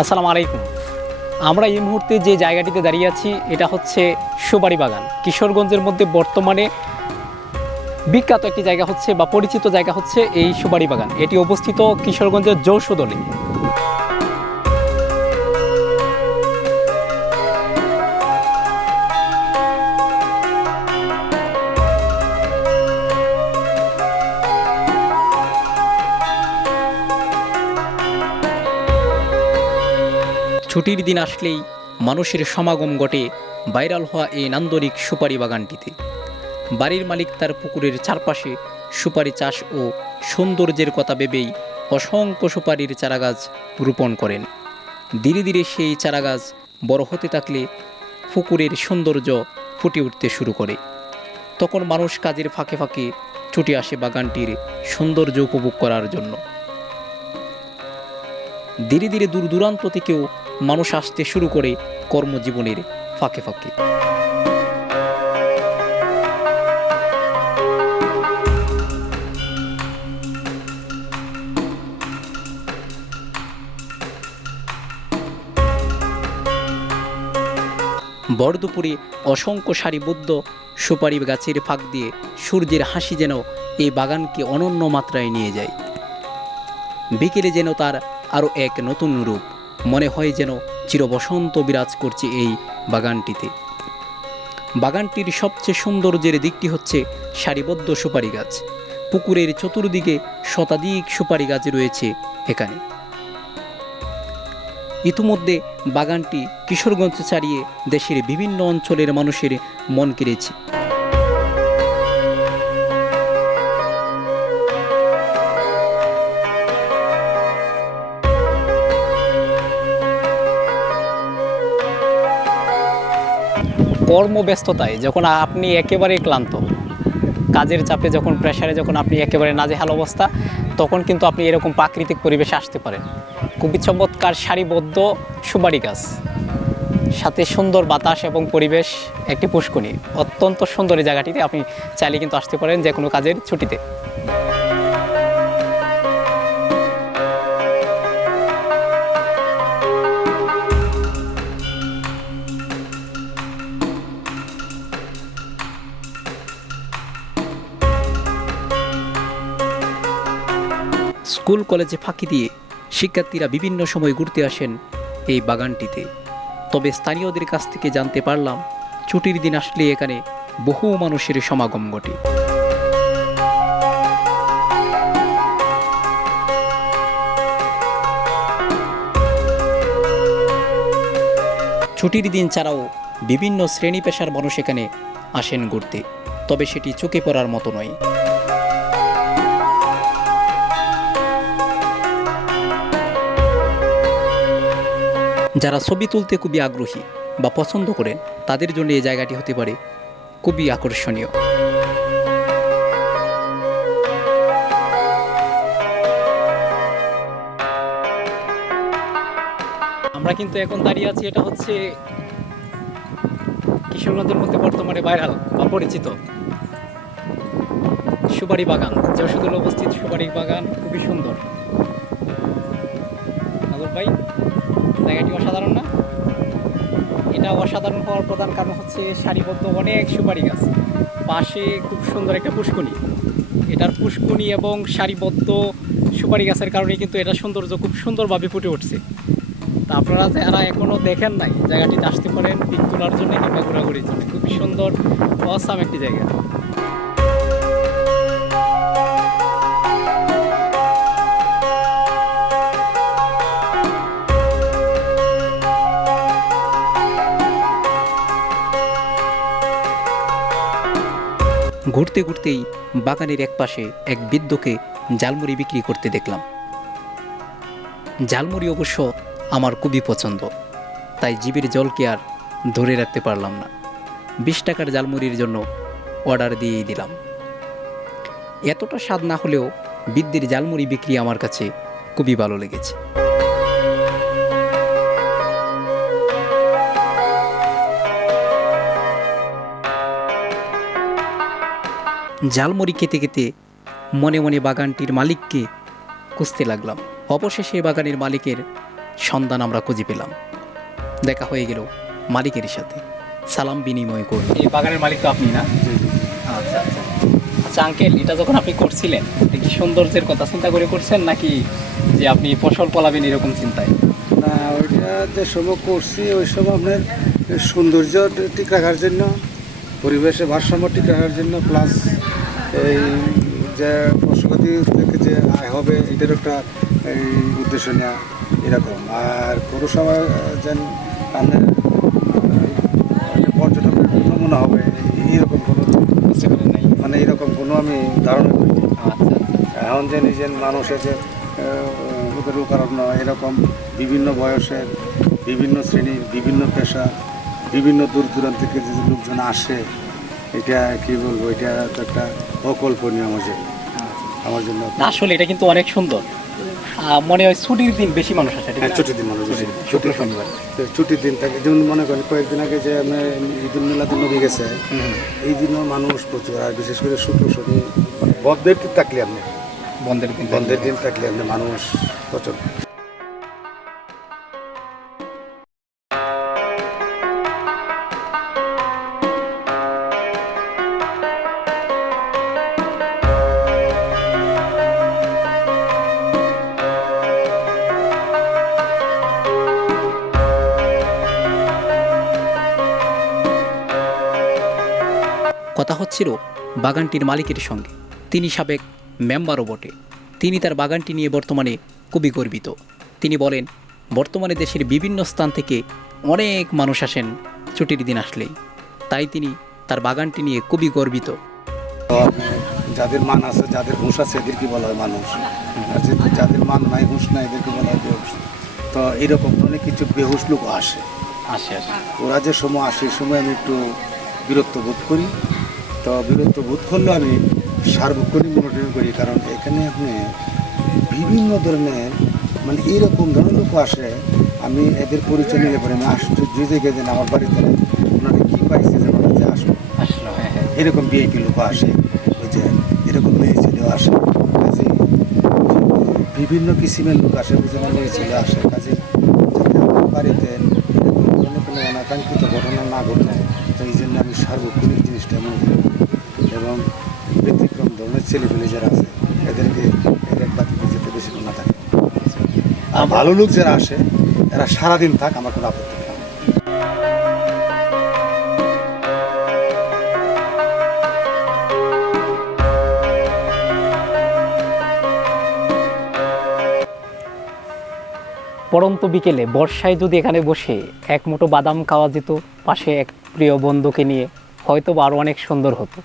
আসসালামু আলাইকুম। আমরা এই মুহূর্তে যে জায়গাটিতে দাঁড়িয়ে আছি এটা হচ্ছে সুপারি বাগান। কিশোরগঞ্জের মধ্যে বর্তমানে বিখ্যাত একটি জায়গা হচ্ছে বা পরিচিত জায়গা হচ্ছে এই সুপারি বাগান। এটি অবস্থিত কিশোরগঞ্জের যশোদলে। ছুটির দিন আসলেই মানুষের সমাগম ঘটে ভাইরাল হওয়া এই নান্দনিক সুপারি বাগানটিতে। বাড়ির মালিক তার পুকুরের চারপাশে সুপারি চাষ ও সৌন্দর্যের কথা ভেবেই অসংখ্য সুপারির চারাগাছ রোপণ করেন। ধীরে ধীরে সেই চারাগাছ বড় হতে থাকলে পুকুরের সৌন্দর্য ফুটে উঠতে শুরু করে। তখন মানুষ কাজের ফাঁকে ফাঁকে ছুটে আসে বাগানটির সৌন্দর্য উপভোগ করার জন্য। ধীরে ধীরে দূর দূরান্ত থেকেও মানুষ আসতে শুরু করে কর্মজীবনের ফাঁকে ফাঁকে। ভর দুপুরে অসংখ্য সারিবদ্ধ সুপারি গাছের ফাঁক দিয়ে সূর্যের হাসি যেন এই বাগানকে অনন্য মাত্রায় নিয়ে যায়। বিকেলে যেন তার আরও এক নতুন রূপ। মনে হয় যেন চিরবসন্ত বিরাজ করছে এই বাগানটিতে। বাগানটির সবচেয়ে সৌন্দর্যের দিকটি হচ্ছে সারিবদ্ধ সুপারি গাছ। পুকুরের চতুর্দিকে শতাধিক সুপারি গাছ রয়েছে এখানে। ইতিমধ্যে বাগানটি কিশোরগঞ্জ ছাড়িয়ে দেশের বিভিন্ন অঞ্চলের মানুষের মন কেড়েছে। কর্মব্যস্ততায় যখন আপনি একেবারে ক্লান্ত, কাজের চাপে যখন প্রেশারে যখন আপনি একেবারে নাজেহাল অবস্থা, তখন কিন্তু আপনি এরকম প্রাকৃতিক পরিবেশে আসতে পারেন। খুবই চমৎকার সারিবদ্ধ সুপারি গাছ, সাথে সুন্দর বাতাস এবং পরিবেশ, একটি পুষ্করণী। অত্যন্ত সুন্দর এই জায়গাটিতে আপনি চাইলে কিন্তু আসতে পারেন যে কোনো কাজের ছুটিতে। স্কুল কলেজে ফাঁকি দিয়ে শিক্ষার্থীরা বিভিন্ন সময় ঘুরতে আসেন এই বাগানটিতে। তবে স্থানীয়দের কাছ থেকে জানতে পারলাম ছুটির দিন আসলে এখানে বহু মানুষের সমাগম ঘটে। ছুটির দিন ছাড়াও বিভিন্ন শ্রেণী পেশার মানুষ এখানে আসেন ঘুরতে, তবে সেটি চোখে পড়ার মতো নয়। যারা ছবি তুলতে খুবই আগ্রহী বা পছন্দ করেন তাদের জন্য এই জায়গাটি হতে পারে খুবই আকর্ষণীয়। আমরা কিন্তু এখন দাঁড়িয়ে আছি, এটা হচ্ছে কিশোরগঞ্জের মধ্যে বর্তমানে ভাইরাল বা পরিচিত সুপারি বাগান। যশোদলে অবস্থিত সুপারি বাগান খুবই সুন্দর। নাজর ভাই, জায়গাটি অসাধারণ না? এটা অসাধারণ হওয়ার প্রধান কারণ হচ্ছে সারিবদ্ধ অনেক সুপারি গাছ, পাশে খুব সুন্দর একটা পুষ্করণী। এটার পুষ্করণী এবং সারিবদ্ধ সুপারি গাছের কারণে কিন্তু এটা সৌন্দর্য খুব সুন্দরভাবে ফুটে উঠছে। তা আপনারা যারা এখনও দেখেন নাই, জায়গাটিতে আসতে পারেন পিক তোলার জন্য কিংবা ঘোরাঘুরির জন্য। খুবই সুন্দর অসাম একটি জায়গা। ঘুরতে ঘুরতেই বাগানের একপাশে এক বৃদ্ধকে ঝালমুড়ি বিক্রি করতে দেখলাম। ঝালমুড়ি অবশ্য আমার খুবই পছন্দ, তাই জিভের জলকে আর ধরে রাখতে পারলাম না। 20 টাকার ঝালমুড়ির জন্য অর্ডার দিয়েই দিলাম। এতটা স্বাদ না হলেও বৃদ্ধের ঝালমুড়ি বিক্রি আমার কাছে খুবই ভালো লেগেছে। ঝালমুড়ি খেতে খেতে মনে মনে বাগানটির মালিককে খুঁজতে লাগলাম। অবশেষে বাগানের মালিকের সন্ধান আমরা খুঁজে পেলাম। দেখা হয়ে গেল মালিকের সাথে, সালাম বিনিময় করল। এই বাগানের মালিক তো আপনি না? আচ্ছা আচ্ছা আচ্ছা আঙ্কেল, এটা যখন আপনি করছিলেন এটা কি সৌন্দর্যের কথা চিন্তা করে করছেন, নাকি যে আপনি ফসল ফলাবেন এরকম চিন্তায়? না, ওইটা যে সময় করছি ওই সময় আপনার সৌন্দর্য ঠিক রাখার জন্য, পরিবেশে ভারসাম্য ঠিক রাখার জন্য, প্লাস এই যে ফসলাদি থেকে যে আয় হবে এটার একটা এই উদ্দেশ্য নেওয়া এরকম। আর কোনো সময় যেন আপনার পর্যটকের নমুনা হবে এইরকম কোনো বুঝতে পারেন নাই? মানে এরকম কোনো আমি ধারণা করি না। আচ্ছা আচ্ছা এখন যে নিজের মানুষের যে লোকের কারণ এরকম বিভিন্ন বয়সের, বিভিন্ন শ্রেণীর, বিভিন্ন পেশা, বিভিন্ন দূর দূরান্ত থেকে যে লোকজন আসে, এটা কি বলবো, এটা তো একটা অকল্পনীয় আমার জন্য। আসলে এটা কিন্তু অনেক সুন্দর। মনে হয় ছুটির দিন বেশি মানুষ আসে। হ্যাঁ, ছুটির দিন মানুষ বেশি। শুক্র শনিবার ছুটির দিন থাকে, যেমন মনে করেন কয়েকদিন আগে যে আমরা ঈদুল মিলাদুন নবী গেছে, এই দিনও মানুষ প্রচুর। আর বিশেষ করে শুক্র শনি মানে বন্ধের দিন থাকলে আপনি বন্ধের দিন থাকলে আপনি মানুষ প্রচুর। কথা হচ্ছিল বাগানটির মালিকের সঙ্গে। তিনি সাবেক মেম্বারও বটে। তিনি তার বাগানটি নিয়ে বর্তমানে খুবই গর্বিত। তিনি বলেন, বর্তমানে দেশের বিভিন্ন স্থান থেকে অনেক মানুষ আসেন ছুটির দিন আসলেই, তাই তিনি তার বাগানটি নিয়ে খুবই গর্বিত। তো যাদের মান আছে, যাদের হুঁশ আছে, এদেরকে বলা হয় মানুষ। আর যাদের মান নাই, হুঁশ নাই, এদেরকে বলা হয় বেহুশ। তো এরকম অনেক কিছু বেহুশ লোক আসে। ওরা যে সময় আসে, সময় আমি একটু বিরক্ত বোধ করি। তো বিরক্ত বোধ করলেও আমি সার্বক্ষণিক মনোনয়ন করি, কারণ এখানে আপনি বিভিন্ন ধরনের মানে এইরকম ধরনের লোক আসে। আমি এদের পরিচয় নিলে পরে আমি আশ্চর্য যে গেছেন আমার বাড়িতে ওনারা কী পাইছে যে ওনারা যে আসলো এরকম বিআইপি লোক আসে, ওই যে এরকম মেয়ে ছেলেও আসে, কাজে বিভিন্ন কিসিমের লোক আসে, ওই যেমন মেয়ে ছেলে আসে। কাজে যাতে আমার বাড়িতে এরকম ধরনের কোনো অনাকাঙ্ক্ষিত ঘটনা না ঘটে, তো এই জন্য আমি সার্বক্ষণিক জিনিসটা মনে করি। এবং ব্যতিক্রম ধরনের ছেলেপেলে যারা আছে এদেরকে এদের বাতিতে যেতে বেশি না থাকে। আর ভালো লোক যারা আসে এরা সারাদিন থাক, আমার কোনো আপত্তি নেই। পড়ন্ত বিকেলে বর্ষায় যদি এখানে বসে এক মুঠো বাদাম খাওয়া যেত পাশে এক প্রিয় বন্ধুকে নিয়ে, হয়তো বা আরও অনেক সুন্দর হতো।